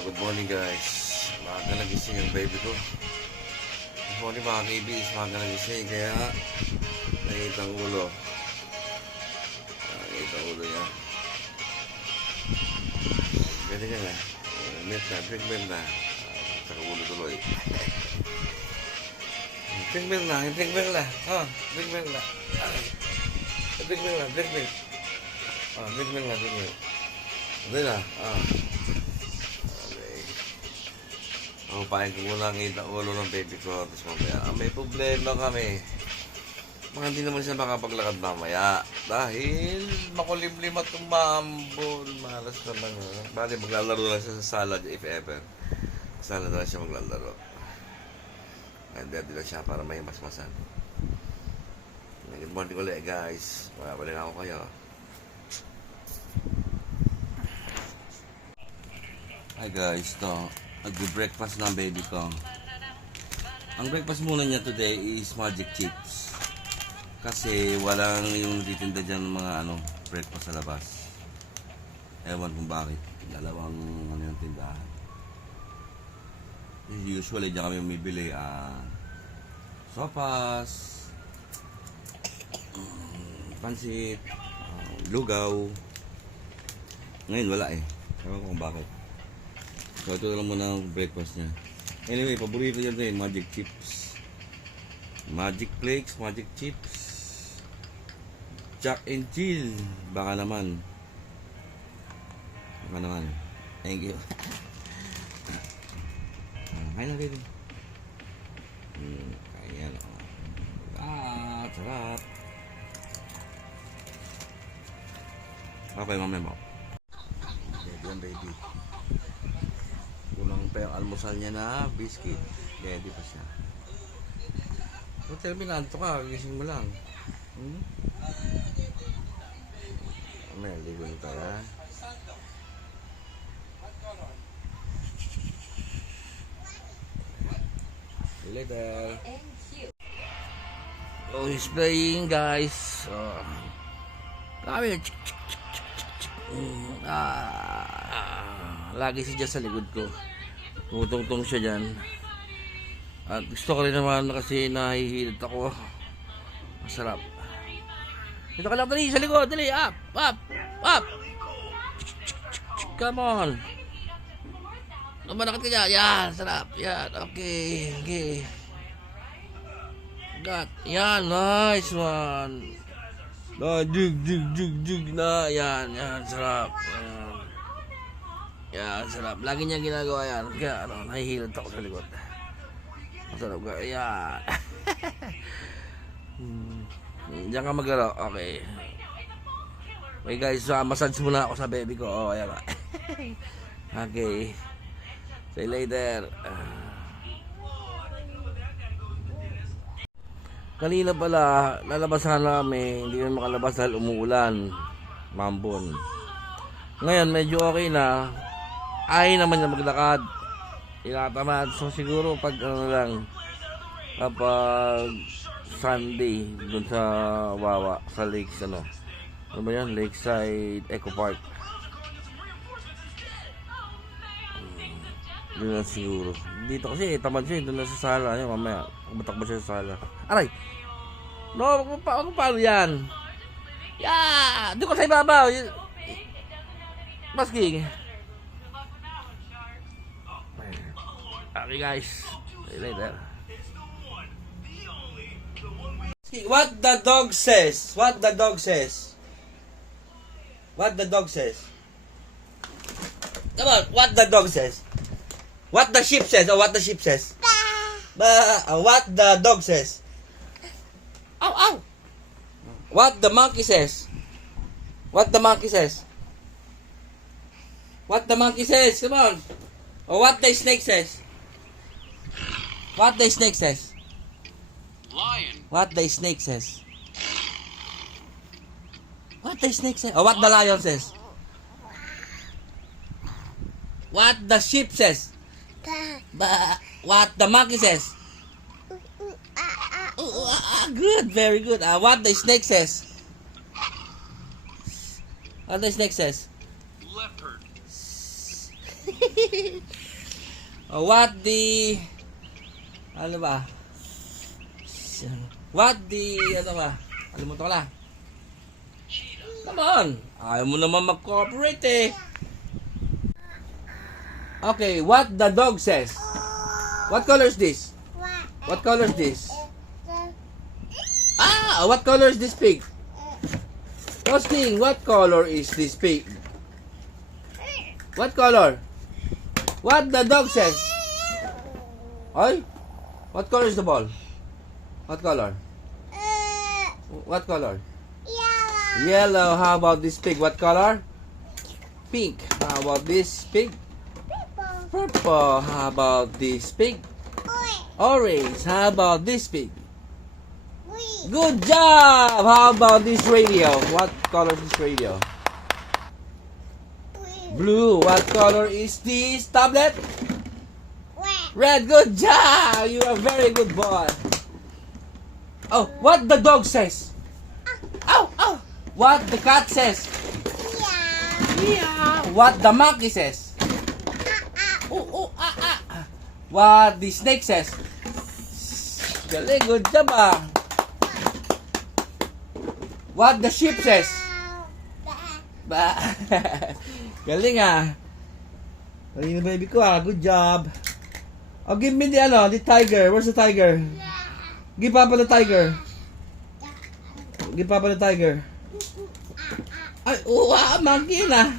So good morning guys. Maaga nagising yung baby ko. Good morning mga kibis. Maaga nagising kaya nakita ang ulo. Nakita ang ulo niya. Ganda niya na. Milk na. Drink milk na. Saka ulo tuloy. Drink milk na. Drink milk na. Drink milk na. Drink milk na. Drink milk. Drink milk na. Drink milk. Hindi na. Papain ko muna ang ulo ng baby ko. Tapos mamaya, may problema kami. Mga hindi naman siya makapaglakad mamaya. Dahil makulimlim at tumambol. Malas naman. Bali, maglalaro lang siya sa sala if ever. Sa sala na siya maglalaro. And then, lang siya para may masmasan. Good morning ulit guys. Mabalik ako kayo. Hi guys, nag-breakfast ng baby ko. Ang breakfast muna niya today is magic chips. Kasi walang yung titinda dyan ng mga breakfast sa labas. Ewan kung bakit. Dalawang yung tindahan. Usually dyan kami umibili sopas, pansit, lugaw. Ngayon wala eh. Ewan ko kung bakit. So ito lang muna ang breakfast niya. Anyway, paborito niya rin, magic chips. Magic flakes, magic chips. Jack and Jill. Baka naman. Thank you. Kain na rin. Ayan. Sarap. Okay, mamaya mo. Baby. Kulang pa yung almusal niya na biscuit. Ready pa siya. So, tell me, nanto ka. Gising mo lang. May ligo nito, ha? See you later. Oh, he's playing, guys. Kami. Lagi siya dyan sa likod ko. Tumutungtong siya dyan. At gusto ko rin naman kasi nahihilit ako. Masarap. Dito ka lang, dali, sa likod, dali, up. Come on. Lumanakit ka dyan, yan, sarap, yan, okay. Got, yan, nice one. Jug na, yan, sarap, yan, sarap. Lagi niya ginagawa yan. Kaya nahihilot ako sa likod. Masarap ka. Yan. Diyan ka maglaro. Okay. Okay guys, massage muna ako sa baby ko. Ayan. Okay. See you later. Kanina pala, lalabasan namin. Hindi kami makalabas dahil umuulan. Mambon. Ngayon, medyo okay na. Ay naman na maglakad. Ilatamad. So siguro pag kapag Sunday dun sa Wawa, sa Lakes, ano ba yan? Lakeside Eco Park. Doon na siguro. Dito kasi tamad siya, doon na sa sala. Yan, mamaya, matakbo siya sa sala. Aray! No, paano yan? Yeah! Doon ko sa ibabaw. Masking. Okay guys, see you later. What the dog says? What the dog says? What the dog says? Come on, what the dog says? What the sheep says? What the sheep says? What the dog says? Ow! What the monkey says? What the monkey says? What the monkey says? Come on. What the snake says? What the snake says? Lion. What the snake says? What the snake says? What the lion says? What the sheep says? What the monkey says? Good, very good. What the snake says? What the snake says? Leopard. What the... Ano ba? What the... Ano ba? Alimutan ko na. Come on! Ayaw mo naman mag-cooperate eh. Okay, what the dog says. What color is this? What color is this? Ah, what color is this pig? Austin, what color is this pig? What color? What the dog says? Ay, what color is the ball? What color? What color? Yellow. How about this pig? What color? Pink. How about this pig? Purple. How about this pig? Orange. How about this pig? Good job! How about this radio? What color is this radio? Blue. What color is this tablet? Red. Good job! You are a very good boy. Oh, what the dog says? Ow! Ow! What the cat says? Yeah. What the monkey says? What the snake says? Galing, good job ah. What the sheep says? Ba. Galing ah. Galing na baby ko ah, good job. Oh, give me the the tiger. Where's the tiger? Give Papa the tiger. Give Papa the tiger. Ay, monkey na.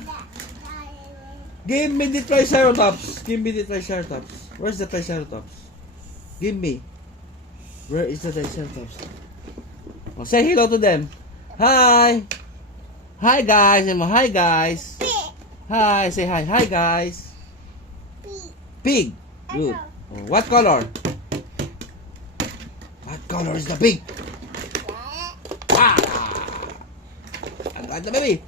Give me the triceratops. Give me the triceratops. Where's the triceratops? Give me. Where is the triceratops? Oh, say hello to them. Hi. Hi guys. Hi guys. Hi. Say hi. Hi guys. Pig. Good. Oh, what color? What color is the pig? Ang ganda, baby.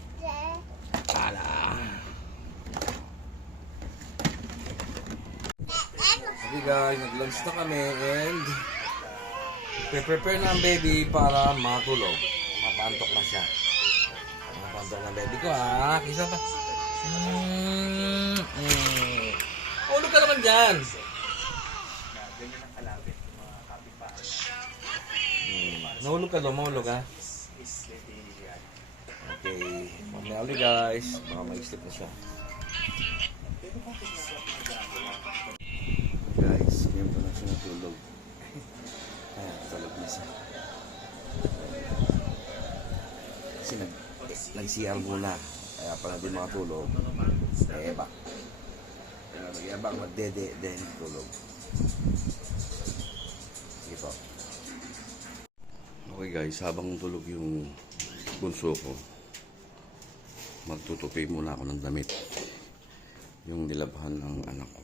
Okay guys, nag-lunch na kami and prepare na ang baby para matulog. Mapantok na siya. Mapantok na baby ko ha. Kisa pa. Ulog ka naman dyan. Nahulog ka doon, mahulog ha. Okay, mamaya ulit guys. Baka mag-sleep na siya. Guys, ngayon pa lang siya natulog. Ayan, tulog na siya. Kasi nag-CR muna. Kaya pala din makatulog. Ebak. Nag-ebak, magdede, then tulog. Sige po. Okay guys, habang tulog yung bunso ko, magtutupi muna ako ng damit. Yung nilabhan ng anak ko.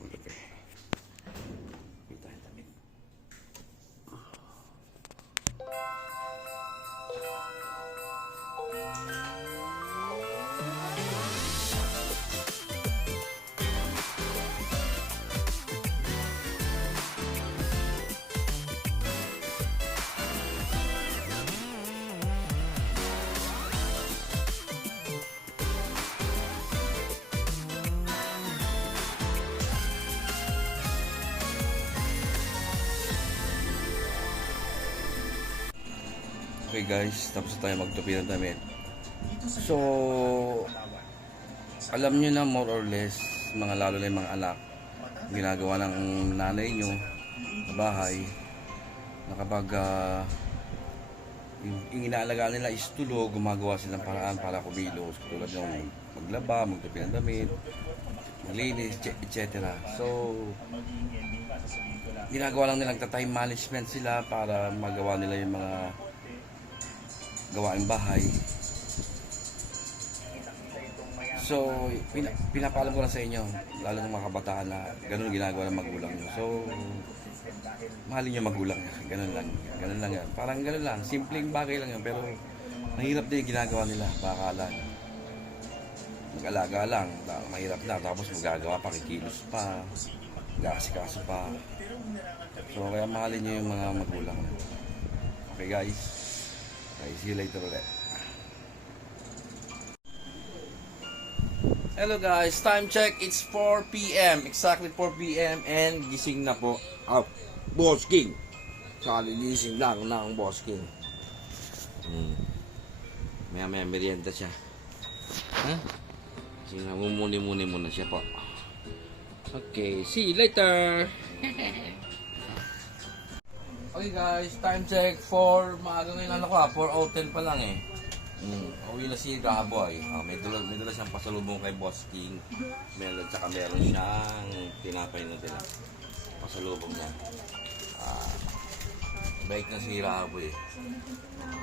Okay guys, tapos tayo magtupi ng damit. So, alam nyo na more or less, mga lalo na yung mga anak, ginagawa ng nanay nyo sa bahay, na kapag yung inaalagaan nila is tulog, gumagawa silang paraan para kumilos, tulad yung maglaba, magtupi ng damit, maglinis, etc. So, ginagawa lang nilang time management sila para magawa nila yung mga gawaing bahay. So, pinapaalam ko lang sa inyo, lalo ng mga kabataan na ganun ginagawa ng magulang nyo. So, mahalin nyo magulang nyo. Ganun lang yan. Parang ganun lang, simpleng bagay lang yan. Pero, mahirap din yung ginagawa nila. Baka lang, mag-alaga lang, mahirap na. Tapos magagawa pa, kikilos pa, mag-aasikaso pa. So, kaya mahalin nyo yung mga magulang nyo. Okay guys? Okay, see you later ulit. Hello guys, time check, it's 4 p.m. Exactly 4 p.m. and gising na po ang Boss King. Gising lang ng Boss King. Maya merienda siya. Ha? Gising na, mumuni-muni muna siya po. Okay, see you later. Okay guys, time check for maaga ngayon ano ko 4:10 pa lang eh. Uwi na si Raboy. May dala siyang pasalubong kay Boss King. Meron siyang tinapay na din. Pasalubong niya. Bait na si Raboy.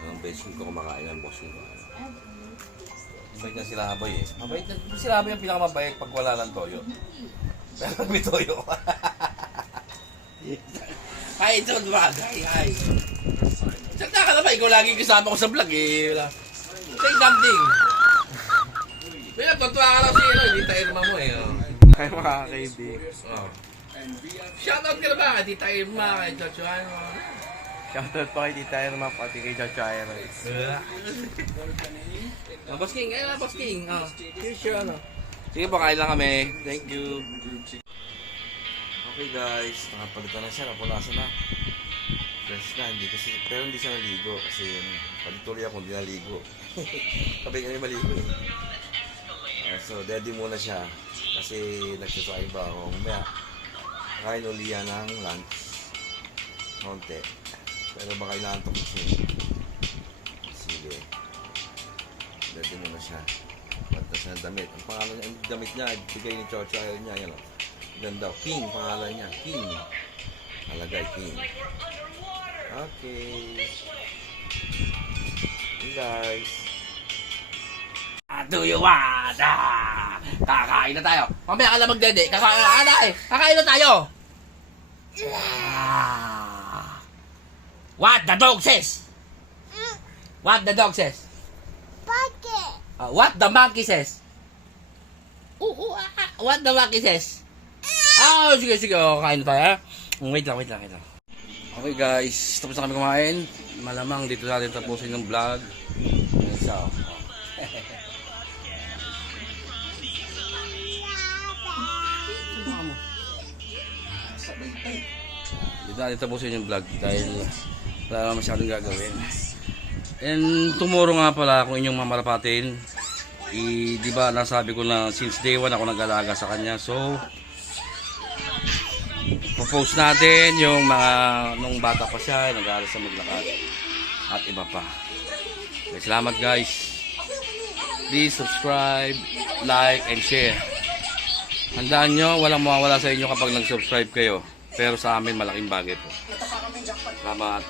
Ang best ko kumakain ng Boss King. Bait na si Raboy eh. Mabait na si Raboy ang pinakamabait pag wala ng toyo. Pero may toyo. Ay, ito bagay. Ay. Sakta ka naman. Ikaw lagi kasama ko sa vlog eh. Say something. Pero tutuwa ka lang siya, hindi tayo naman mo eh. Ay, mga kaibigan. Shoutout ka na ba? Hindi tayo naman kay Chachuan mo. Shoutout pa kay Tita Irma, pati kay Chachaira. Boss King, ayun na Boss King. Here's your ano. Sige po, kain lang kami. Thank you. Okay guys, nakapalitan na siya, napunasan na. Fresh na, pero hindi siya naligo kasi pagtuloy ako hindi naligo. Sabay kami maligo eh. So, daddy muna siya kasi nagsasabi ba ako, mamaya kain uli yan ng lunch. Konti. Pero baka inaantok siya. Sige. Daddy muna siya. Pantas na damit. Ang pangalan niya, ang damit niya, bigay ni Chocho, ayaw niya, yan o. Ganda. King, pangalan niya. King. Alagay, King. Okay. Hey guys. Do you want? Kakain na tayo. Mamaya ka lang magdede. Kakain na tayo. What the dog says? What the dog says? What the monkey says? What the monkey says? Sige. Kain na tayo ha. Wait lang. Okay guys, tapos na kami kumain. Malamang dito natin tapusin yung vlog. So, dito natin tapusin yung vlog dahil wala naman masyadong gagawin. And tomorrow nga pala kung inyong mamarapatin, di ba nasabi ko na since day 1 ako nag-alaga sa kanya. So, popost natin yung mga nung bata pa siya, nag-aaral sa maglakad at iba pa. Okay, salamat guys. Please subscribe, like, and share. Handaan nyo, walang mawawala sa inyo kapag nag-subscribe kayo. Pero sa amin, malaking bagay po. Salamat.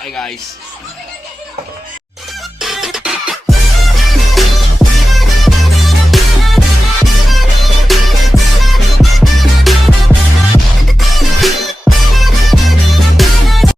Hi guys.